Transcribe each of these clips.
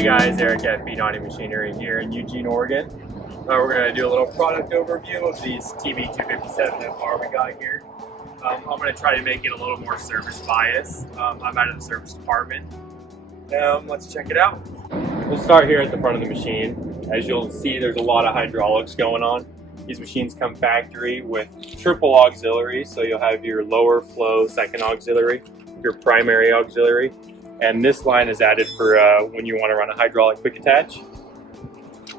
Hey guys, Erick at Machinery here in Eugene, Oregon. We're going to do a little product overview of these TB257 FR we got here. I'm going to try to make it a little more service bias. I'm out of the service department. Let's check it out. We'll start here at the front of the machine. As you'll see, there's a lot of hydraulics going on. These machines come factory with triple auxiliary, so you'll have your lower flow second auxiliary, your primary auxiliary, and this line is added for when you want to run a hydraulic quick attach.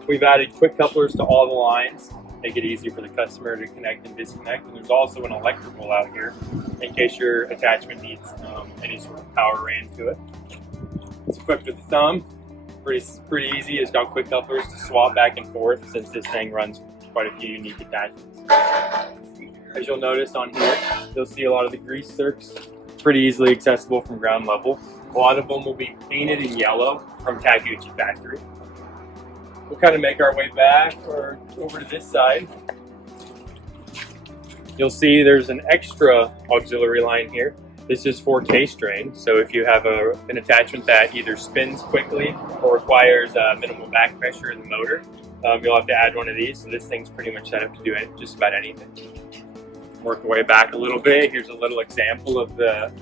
We've added quick couplers to all the lines, make it easy for the customer to connect and disconnect. And there's also an electrical out here in case your attachment needs any sort of power ran to it. It's equipped with a thumb, pretty easy. It's got quick couplers to swap back and forth since this thing runs quite a few unique attachments. As you'll notice on here, you'll see a lot of the grease circs, pretty easily accessible from ground level. A lot of them will be painted in yellow from Takeuchi factory. We'll kind of make our way back or over to this side. You'll see there's an extra auxiliary line here. This is for case drain. So if you have an attachment that either spins quickly or requires minimal back pressure in the motor, you'll have to add one of these. So this thing's pretty much set up to do just about anything. Work our way back a little bit. Here's a little example of the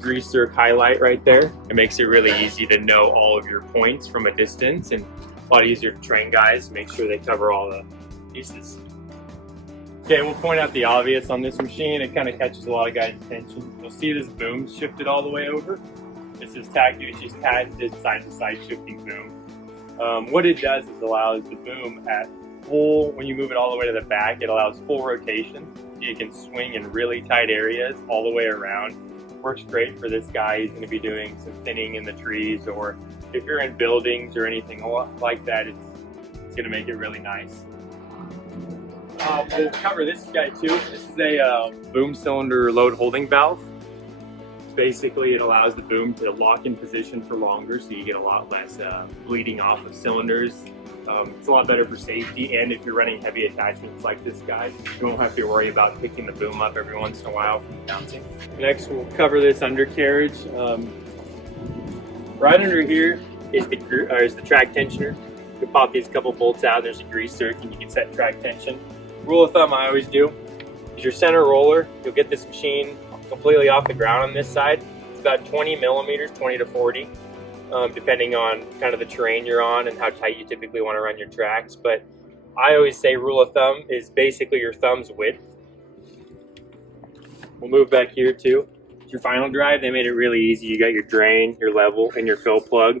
grease circ highlight right there. It makes it really easy to know all of your points from a distance, and a lot easier to train guys, make sure they cover all the pieces. Okay, we'll point out the obvious on this machine. It kind of catches a lot of guys' attention. You'll see this boom shifted all the way over. This is Takeuchi's patented side-to-side shifting boom. What it does is allows the boom at full, when you move it all the way to the back, it allows full rotation. You can swing in really tight areas all the way around. Works great for this guy. He's going to be doing some thinning in the trees, or if you're in buildings or anything like that, it's going to make it really nice. We'll cover this guy too. This is a boom cylinder load holding valve. Basically, it allows the boom to lock in position for longer, so you get a lot less bleeding off of cylinders. It's a lot better for safety, and if you're running heavy attachments like this guy, you won't have to worry about picking the boom up every once in a while from bouncing. Next, we'll cover this undercarriage. Right under here is the track tensioner. You can pop these couple bolts out. There's a grease circ, and you can set track tension. Rule of thumb I always do is your center roller. You'll get this machine completely off the ground on this side. It's about 20 millimeters, 20 to 40. Depending on kind of the terrain you're on and how tight you typically want to run your tracks. But I always say rule of thumb is basically your thumb's width. We'll move back here too. Your final drive, they made it really easy. You got your drain, your level, and your fill plug.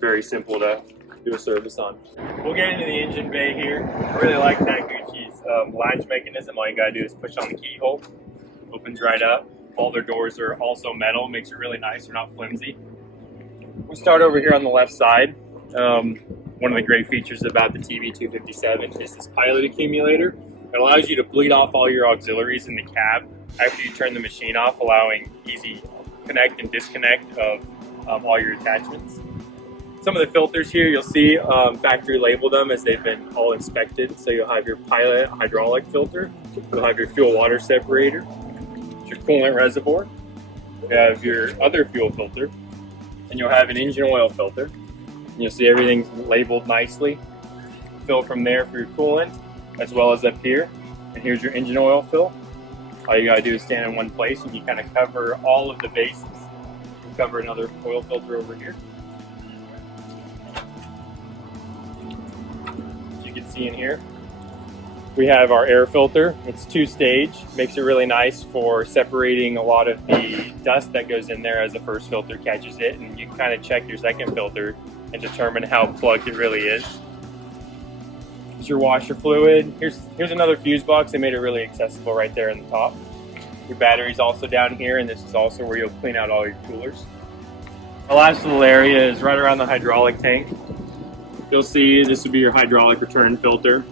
Very simple to do a service on. We'll get into the engine bay here. I really like Takeuchi's latch mechanism. All you gotta do is push on the keyhole. Opens right up. All their doors are also metal, makes it really nice. They're not flimsy. We'll start over here on the left side. One of the great features about the TB257 is this pilot accumulator. It allows you to bleed off all your auxiliaries in the cab after you turn the machine off, allowing easy connect and disconnect of all your attachments. Some of the filters here, you'll see factory labeled them as they've been all inspected. So you'll have your pilot hydraulic filter, you'll have your fuel water separator, your coolant reservoir, you have your other fuel filter, and you'll have an engine oil filter. And you'll see everything's labeled nicely. Fill from there for your coolant, as well as up here. And here's your engine oil fill. All you gotta do is stand in one place and you kind of cover all of the bases. We'll cover another oil filter over here. As you can see in here, we have our air filter. It's two-stage, makes it really nice for separating a lot of the dust that goes in there as the first filter catches it, and you can kind of check your second filter and determine how plugged it really is. Here's your washer fluid. Here's another fuse box. They made it really accessible right there in the top. Your battery's also down here, and this is also where you'll clean out all your coolers. The last little area is right around the hydraulic tank. You'll see this would be your hydraulic return filter.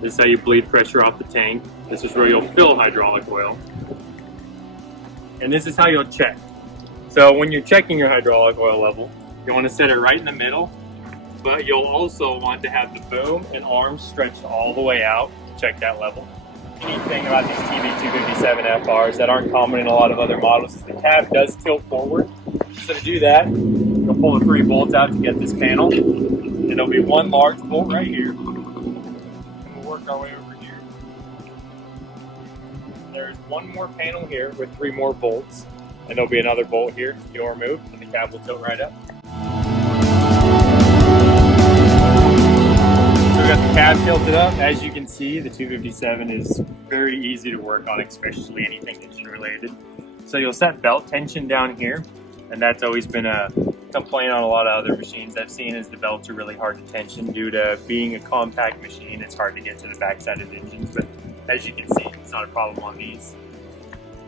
This is how you bleed pressure off the tank. This is where you'll fill hydraulic oil. And this is how you'll check. So when you're checking your hydraulic oil level, you want to set it right in the middle, but you'll also want to have the boom and arms stretched all the way out to check that level. The neat thing about these TB257 FRs that aren't common in a lot of other models is the cab does tilt forward. So to do that, You'll pull the 3 bolts out to get this panel. And there'll be 1 large bolt right here. And we'll work our way over here. There's 1 more panel here with 3 more bolts. And there'll be another bolt here you'll remove, and the cab will tilt right up. So we got the cab tilted up. As you can see, the 257 is very easy to work on, especially anything engine related. So you'll set belt tension down here, and that's always been a complaint on a lot of other machines I've seen, is the belts are really hard to tension due to being a compact machine. It's hard to get to the backside of the engines, but as you can see, it's not a problem on these.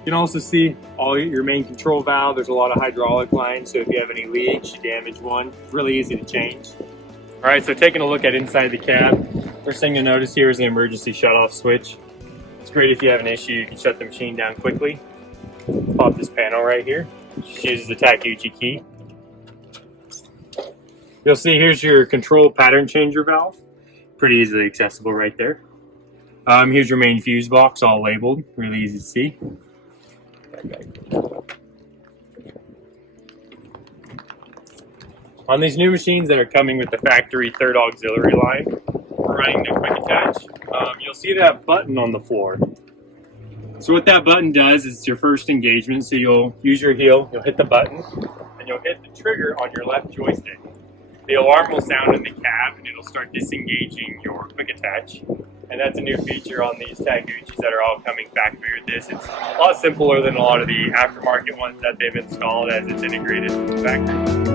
You can also see all your main control valve. There's a lot of hydraulic lines, so if you have any leaks, you damage one, it's really easy to change. All right, so taking a look at inside the cab, first thing you'll notice here is the emergency shut-off switch. It's great if you have an issue, you can shut the machine down quickly. Pop this panel right here. Just uses the Takeuchi key. You'll see here's your control pattern changer valve. Pretty easily accessible right there. Here's your main fuse box, all labeled, really easy to see. On these new machines that are coming with the factory 3rd auxiliary line, we're running the quick attach. You'll see that button on the floor. So what that button does is it's your first engagement. So you'll use your heel, you'll hit the button, and you'll hit the trigger on your left joystick. The alarm will sound in the cab, and it'll start disengaging your quick attach. And that's a new feature on these Takeuchis that are all coming factory with this. It's a lot simpler than a lot of the aftermarket ones that they've installed, as it's integrated with the factory.